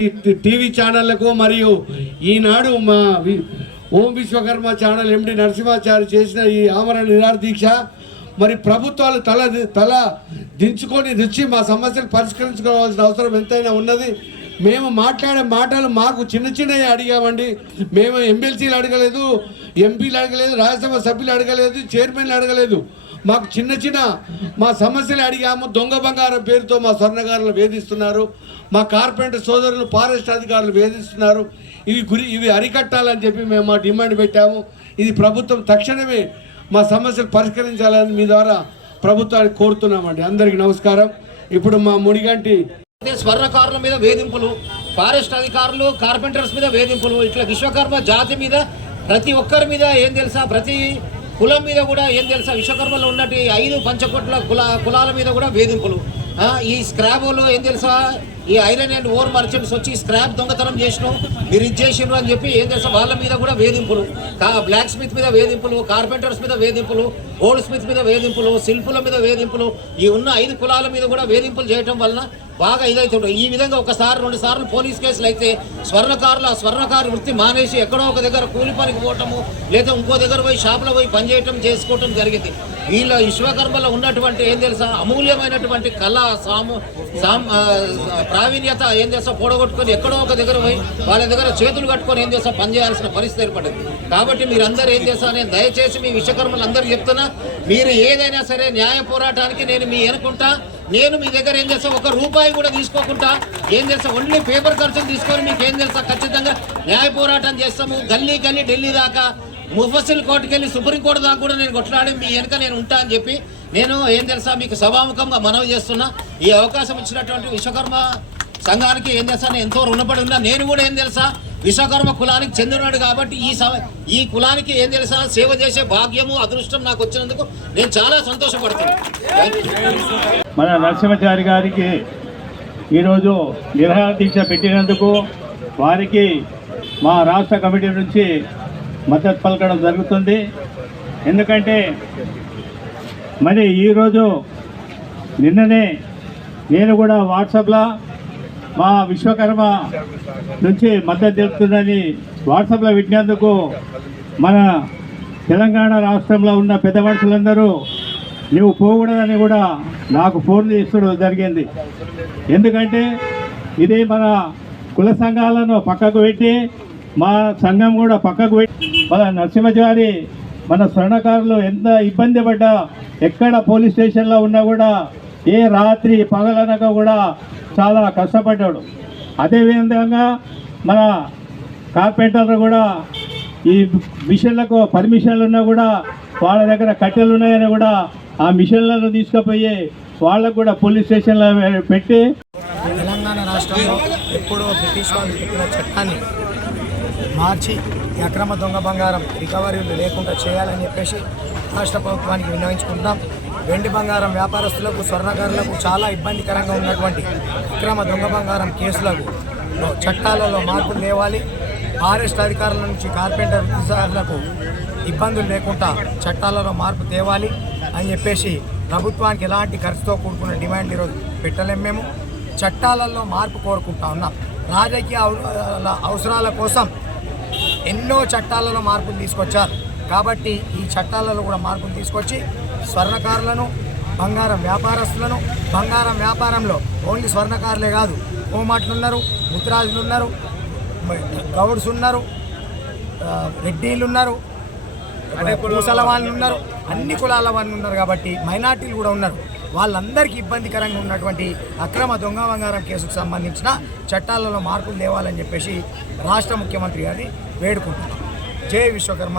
ఈ టీవీ ఛానళ్ళకు మరియు ఈనాడు మా ఓం విశ్వకర్మ ఛానల్ ఎండి నరసింహాచారి చేసిన ఈ ఆమరణ నిరాదీక్ష మరి ప్రభుత్వాలు తల తల దించుకొని తెచ్చి మా సమస్యలు పరిష్కరించుకోవాల్సిన అవసరం ఎంతైనా ఉన్నది. మేము మాట్లాడే మాటలు మాకు చిన్న చిన్నవి అడిగామండి. మేము ఎమ్మెల్సీలు అడగలేదు ఎంపీలు అడగలేదు రాజ్యసభ సభ్యులు అడగలేదు చైర్మన్లు అడగలేదు. మాకు చిన్న చిన్న మా సమస్యలు అడిగాము. దొంగ బంగారం పేరుతో మా స్వర్ణగారులు వేధిస్తున్నారు. మా కార్పొరేటర్ సోదరులు ఫారెస్ట్ అధికారులు వేధిస్తున్నారు. ఇవి గురి ఇవి అరికట్టాలని చెప్పి మేము మా డిమాండ్ పెట్టాము. ఇది ప్రభుత్వం తక్షణమే మా సమస్యలు పరిష్కరించాలని మీ ద్వారా ప్రభుత్వాన్ని కోరుతున్నామండి. అందరికీ నమస్కారం. ఇప్పుడు మా ముడిగంటి అయితే స్వర్ణకారుల మీద వేధింపులు ఫారెస్ట్ అధికారులు కార్పెంటర్స్ మీద వేధింపులు ఇట్లా విశ్వకర్మ జాతి మీద ప్రతి ఒక్కరి మీద ఏం తెలుసా? ప్రతి కులం మీద కూడా ఏం తెలుసా? విశ్వకర్మలో ఉన్నట్టు ఈ ఐదు పంచకోట్ల కుల కులాల మీద కూడా వేధింపులు. ఈ స్క్రాబోలో ఏం తెలుసా? ఈ ఐరన్ అండ్ ఓర్ మర్చెంట్స్ వచ్చి స్క్రాప్ దొంగతనం చేసినాం మీరు ఇది చేసినారు అని చెప్పి ఏం తెలుసా? వాళ్ళ మీద కూడా వేధింపులు. బ్లాక్ స్మిత్ మీద వేధింపులు కార్పెంటర్స్ మీద వేధింపులు గోల్డ్ స్మిత్ మీద వేధింపులు శిల్పుల మీద వేధింపులు ఈ ఉన్న ఐదు కులాల మీద కూడా వేధింపులు చేయటం వలన బాగా ఇదైతుంటాయి ఈ విధంగా ఒకసారి రెండు సార్లు పోలీస్ కేసులు అయితే స్వర్ణకారులు ఆ స్వర్ణకారు వృత్తి మానేసి ఎక్కడో ఒక దగ్గర కూలి పనికి పోవటము లేదా ఇంకో దగ్గర పోయి షాపులో పోయి పనిచేయటం చేసుకోవటం జరిగింది. వీళ్ళ విశ్వకర్మలో ఉన్నటువంటి ఏం తెలుసా? అమూల్యమైనటువంటి కళ సాము సామ్ ప్రావీణ్యత ఏం చేస్తా పొడగొట్టుకొని ఎక్కడో ఒక దగ్గర పోయి వాళ్ళ దగ్గర చేతులు కట్టుకొని ఏం చేస్తా పని చేయాల్సిన పరిస్థితి ఏర్పడింది. కాబట్టి మీరందరూ ఏం చేస్తా నేను దయచేసి మీ విశ్వకర్మలు అందరూ చెప్తున్నా మీరు ఏదైనా సరే న్యాయ పోరాటానికి నేను మీ అనుకుంటా నేను మీ దగ్గర ఏం చేస్తా? ఒక రూపాయి కూడా తీసుకోకుండా ఏం చేస్తా? ఓన్లీ పేపర్ ఖర్చులు తీసుకొని మీకు ఏం చేస్తా? ఖచ్చితంగా న్యాయ పోరాటం చేస్తాము. గల్లీ గల్లీ ఢిల్లీ దాకా. ముఫసిల్ కోర్టుకి వెళ్ళి సుప్రీంకోర్టు దాకా కూడా నేను కొట్లాడి మీ వెనుక నేను ఉంటా అని చెప్పి నేను ఏం తెలుసా మీకు సభాముఖంగా మనవి చేస్తున్నా. ఈ అవకాశం ఇచ్చినటువంటి విశ్వకర్మ సంఘానికి ఏం తెలుసా నేను ఎంతో రుణపడి ఉన్నా. నేను కూడా ఏం తెలుసా విశ్వకర్మ కులానికి చెందినాడు కాబట్టి ఈ సమ ఈ కులానికి ఏం తెలుసా? సేవ చేసే భాగ్యము అదృష్టం నాకు వచ్చినందుకు నేను చాలా సంతోషపడుతున్నాను. మన నరసింహచారి గారికి ఈరోజు నిరహార దీక్ష పెట్టినందుకు వారికి మా రాష్ట్ర కమిటీ నుంచి మద్దతు పలకడం జరుగుతుంది. ఎందుకంటే మరి ఈరోజు నిన్ననే నేను కూడా వాట్సాప్లో మా విశ్వకర్మ నుంచి మద్దతు తెలుపుతుందని వాట్సాప్లో పెట్టినందుకు మన తెలంగాణ రాష్ట్రంలో ఉన్న పెద్ద మనుషులందరూ నువ్వు పోకూడదని కూడా నాకు ఫోన్ చేస్తడం జరిగింది. ఎందుకంటే ఇది మన కుల సంఘాలను పక్కకు పెట్టి మా సంఘం కూడా పక్కకు పెట్టి మన నరసింహచారి మన స్వర్ణకారులు ఎంత ఇబ్బంది పడ్డా ఎక్కడ పోలీస్ స్టేషన్లో ఉన్నా కూడా ఏ రాత్రి పగలనగా కూడా చాలా కష్టపడ్డాడు. అదేవిధంగా మన కార్పెంటర్లు కూడా ఈ మిషన్లకు పర్మిషన్లు ఉన్నా కూడా వాళ్ళ దగ్గర కట్టెలు ఉన్నాయని కూడా ఆ మిషన్లను తీసుకుపోయి వాళ్ళకు కూడా పోలీస్ స్టేషన్లో పెట్టి తెలంగాణ రాష్ట్రంలో ఎప్పుడో బ్రిటిష్ వాళ్ళు పెట్టిన చట్టాన్ని మార్చి అక్రమ దొంగ బంగారం రికవరీలు లేకుండా చేయాలని చెప్పేసి రాష్ట్ర ప్రభుత్వానికి వినియోగించుకుంటాం వెండి బంగారం వ్యాపారస్తులకు స్వర్ణకారులకు చాలా ఇబ్బందికరంగా ఉన్నటువంటి అక్రమ దొంగ బంగారం కేసులకు చట్టాలలో మార్పులు తేవాలి. ఫారెస్ట్ అధికారుల నుంచి కార్పెంటర్ అధికారులకు ఇబ్బందులు లేకుండా చట్టాలలో మార్పు తేవాలి అని చెప్పేసి ప్రభుత్వానికి ఎలాంటి ఖర్చుతో కూడుకున్న డిమాండ్లు ఈరోజు పెట్టలేము మేము. చట్టాలలో మార్పు కోరుకుంటా ఉన్నాం. రాజకీయ అవసరాల కోసం ఎన్నో చట్టాలలో మార్పులు తీసుకొచ్చారు. కాబట్టి ఈ చట్టాలలో కూడా మార్పులు తీసుకొచ్చి స్వర్ణకారులను బంగారం వ్యాపారస్తులను బంగారం వ్యాపారంలో ఓన్లీ స్వర్ణకారులే కాదు కోమాట్లు ఉన్నారు ముద్రాజులు ఉన్నారు గౌడ్స్ ఉన్నారు రెడ్డిలు ఉన్నారు పూసల వాళ్ళు ఉన్నారు అన్ని కులాల వాళ్ళు ఉన్నారు కాబట్టి మైనార్టీలు కూడా ఉన్నారు. వాళ్ళందరికీ ఇబ్బందికరంగా ఉన్నటువంటి అక్రమ దొంగ బంగారం కేసుకు సంబంధించిన చట్టాలలో మార్పులు తేవాలని చెప్పేసి రాష్ట్ర ముఖ్యమంత్రి గారిని వేడుకుంటున్నాం. జై విశ్వకర్మ.